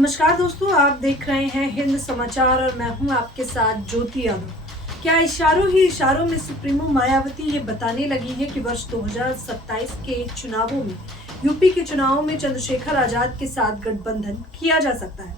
नमस्कार दोस्तों, आप देख रहे हैं हिंद समाचार और मैं हूं आपके साथ ज्योति यादव। क्या इशारों ही इशारों में सुप्रीमो मायावती ये बताने लगी है कि वर्ष 2027 के चुनावों में यूपी के चुनावों में चंद्रशेखर आजाद के साथ गठबंधन किया जा सकता है।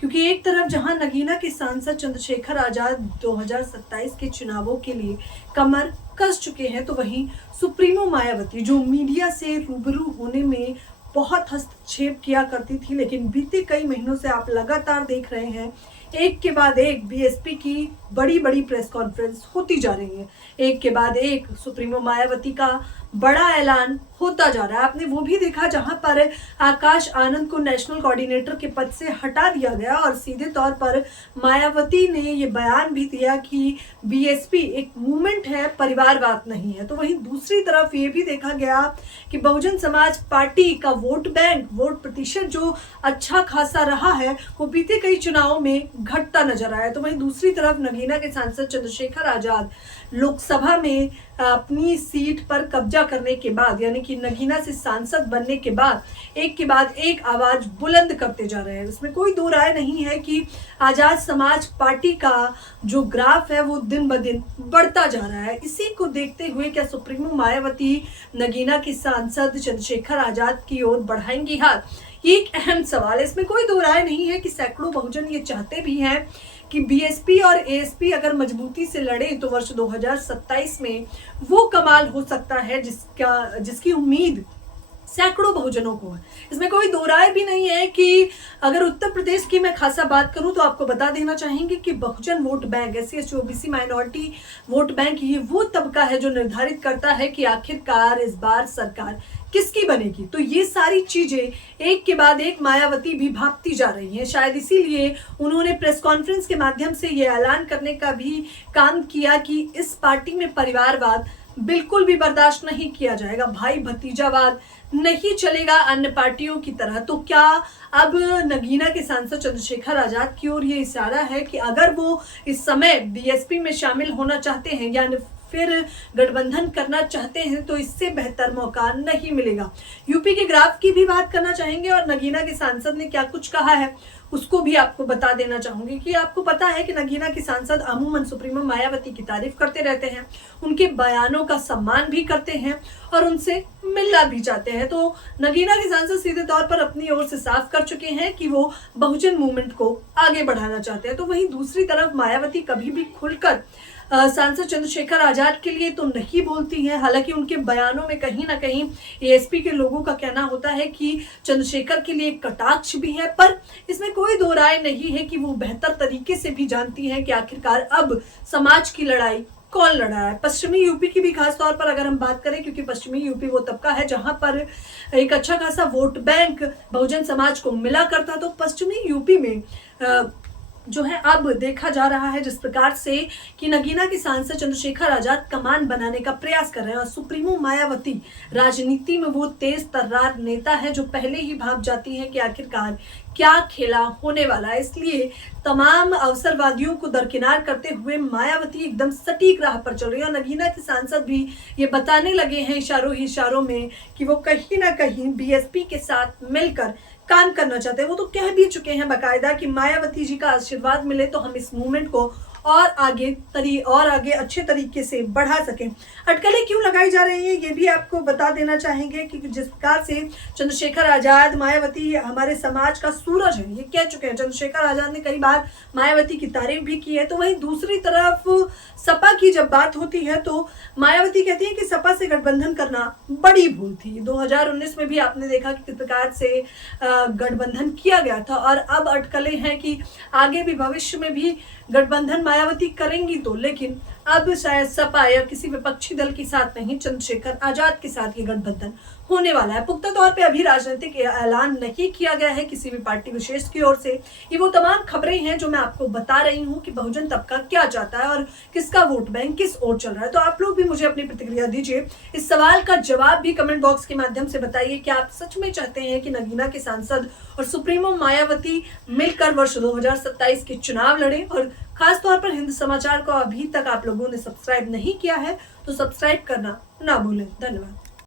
क्योंकि एक तरफ जहां नगीना के सांसद चंद्रशेखर आजाद 2027 के चुनावों के लिए कमर कस चुके हैं, तो वहीं सुप्रीमो मायावती जो मीडिया से रूबरू होने में बहुत हस्तक्षेप किया करती थी, लेकिन बीते कई महीनों से आप लगातार देख रहे हैं एक के बाद एक बीएसपी की बड़ी बड़ी प्रेस कॉन्फ्रेंस होती जा रही है। एक के बाद एक सुप्रीमो मायावती का बड़ा ऐलान होता जा रहा है। आपने वो भी देखा जहां पर आकाश आनंद को नेशनल कोऑर्डिनेटर के पद से हटा दिया गया और सीधे तौर पर मायावती ने ये बयान भी दिया कि बीएसपी एक मूवमेंट है, परिवारवाद नहीं है। तो वहीं दूसरी तरफ ये भी देखा गया कि बहुजन समाज पार्टी का वोट बैंक, वोट प्रतिशत जो अच्छा खासा रहा है, वो बीते कई चुनावों में घटता नजर आया। तो वहीं दूसरी तरफ नगीना के सांसद चंद्रशेखर आजाद लोकसभा में अपनी सीट पर कब्जा करने के बाद, यानी कि नगीना से सांसद बनने के बाद एक के बाद एक आवाज बुलंद करते जा रहे हैं। इसमें कोई दो राय नहीं है कि आजाद समाज पार्टी का जो ग्राफ है वो दिन ब दिन बढ़ता जा रहा है। इसी को देखते हुए क्या सुप्रीमो मायावती नगीना के सांसद चंद्रशेखर आजाद की ओर बढ़ाएंगी हाथ? ये एक अहम सवाल है। इसमें कोई दो राय नहीं है कि सैकड़ों बहुजन ये चाहते भी हैं कि बीएसपी और एएसपी अगर मजबूती से लड़े तो वर्ष 2027 में वो कमाल हो सकता है जिसकी उम्मीद सैकड़ों बहुजनों को है। इसमें कोई दो राय भी नहीं है कि अगर उत्तर प्रदेश की मैं खासा बात करूं तो आपको बता देना चाहेंगे कि Bahujan vote bank, SC OBC minority vote bank, ये वो तबका है जो निर्धारित करता है कि आखिरकार इस बार सरकार किसकी बनेगी। तो ये सारी चीजें एक के बाद एक मायावती भी भांपती जा रही हैं। शायद इसीलिए उन्होंने प्रेस कॉन्फ्रेंस के माध्यम से ये ऐलान करने का भी काम किया कि इस पार्टी में परिवारवाद बिल्कुल भी बर्दाश्त नहीं किया जाएगा, भाई भतीजावाद नहीं चलेगा अन्य पार्टियों की तरह। तो क्या अब नगीना के सांसद चंद्रशेखर आजाद की ओर ये इशारा है कि अगर वो इस समय बीएसपी में शामिल होना चाहते हैं या फिर गठबंधन करना चाहते हैं तो इससे बेहतर मौका नहीं मिलेगा? यूपी के ग्राफ की भी बात करना चाहेंगे और नगीना के सांसद ने क्या कुछ कहा है उसको भी आपको बता देना चाहूंगी कि आपको पता है कि नगीना के सांसद अमूमन सुप्रीमो मायावती की तारीफ करते रहते हैं, उनके बयानों का सम्मान भी करते हैं और उनसे मिलना भी चाहते हैं। तो नगीना के सांसद सीधे तौर पर अपनी ओर से साफ कर चुके हैं कि वो बहुजन मूवमेंट को आगे बढ़ाना चाहते हैं। तो वहीं दूसरी तरफ मायावती कभी भी खुलकर सांसद चंद्रशेखर आजाद के लिए तो नहीं बोलती हैं। हालांकि उनके बयानों में कहीं ना कहीं एएसपी के लोगों का कहना होता है कि चंद्रशेखर के लिए कटाक्ष भी है, पर इसमें कोई दो राय नहीं है कि वो बेहतर तरीके से भी जानती हैं कि आखिरकार अब समाज की लड़ाई कौन लड़ा है। पश्चिमी यूपी की भी खास तौर पर अगर हम बात करें, क्योंकि पश्चिमी यूपी वो तबका है जहां पर एक अच्छा खासा वोट बैंक बहुजन समाज को मिला करता, तो पश्चिमी यूपी में जो है अब देखा जा रहा है जिस प्रकार से कि नगीना के सांसद चंद्रशेखर आजाद कमान बनाने का प्रयास कर रहे हैं और सुप्रीमो मायावती राजनीति में वो तेज तर्रार नेता है जो पहले ही भांप जाती है कि आखिरकार क्या खेला होने वाला है। इसलिए तमाम अवसरवादियों को दरकिनार करते हुए मायावती एकदम सटीक राह पर चल रही है और नगीना के सांसद भी ये बताने लगे हैं इशारों ही इशारों में कि वो कहीं ना कहीं बीएसपी के साथ मिलकर काम करना चाहते हैं। वो तो कह भी चुके हैं बाकायदा कि मायावती जी का आशीर्वाद मिले तो हम इस मूवमेंट को और आगे अच्छे तरीके से बढ़ा सकें। अटकलें क्यों लगाई जा रही हैं ये भी आपको बता देना चाहेंगे कि जिस प्रकार से चंद्रशेखर आजाद, मायावती हमारे समाज का सूरज है, ये कह चुके हैं। चंद्रशेखर आजाद ने कई बार मायावती की तारीफ भी की है। तो वहीं दूसरी तरफ सपा की जब बात होती है तो मायावती कहती है कि सपा से गठबंधन करना बड़ी भूल थी। 2019 में भी आपने देखा कि किस प्रकार से गठबंधन किया गया था और अब अटकलें हैं कि आगे भी भविष्य में भी गठबंधन मायावती करेंगी तो, लेकिन अब शायद सपा या किसी विपक्षी दल के साथ नहीं, चंद्रशेखर आजाद के साथ ये गठबंधन होने वाला है। पुख्ता तौर पे अभी राजनीतिक ऐलान नहीं किया गया है किसी भी पार्टी विशेष की ओर से। ये वो तमाम खबरें हैं जो मैं आपको बता रही हूँ कि बहुजन तबका क्या चाहता है और किसका वोट बैंक किस ओर चल रहा है। तो आप लोग भी मुझे अपनी प्रतिक्रिया दीजिए। इस सवाल का जवाब भी कमेंट बॉक्स के माध्यम से बताइए कि आप सच में चाहते हैं कि नगीना के सांसद और सुप्रीमो मायावती मिलकर वर्ष 2027 के चुनाव लड़े। और खास तौर पर हिंद समाचार को अभी तक आप लोगों ने सब्सक्राइब नहीं किया है तो सब्सक्राइब करना ना भूलें। धन्यवाद।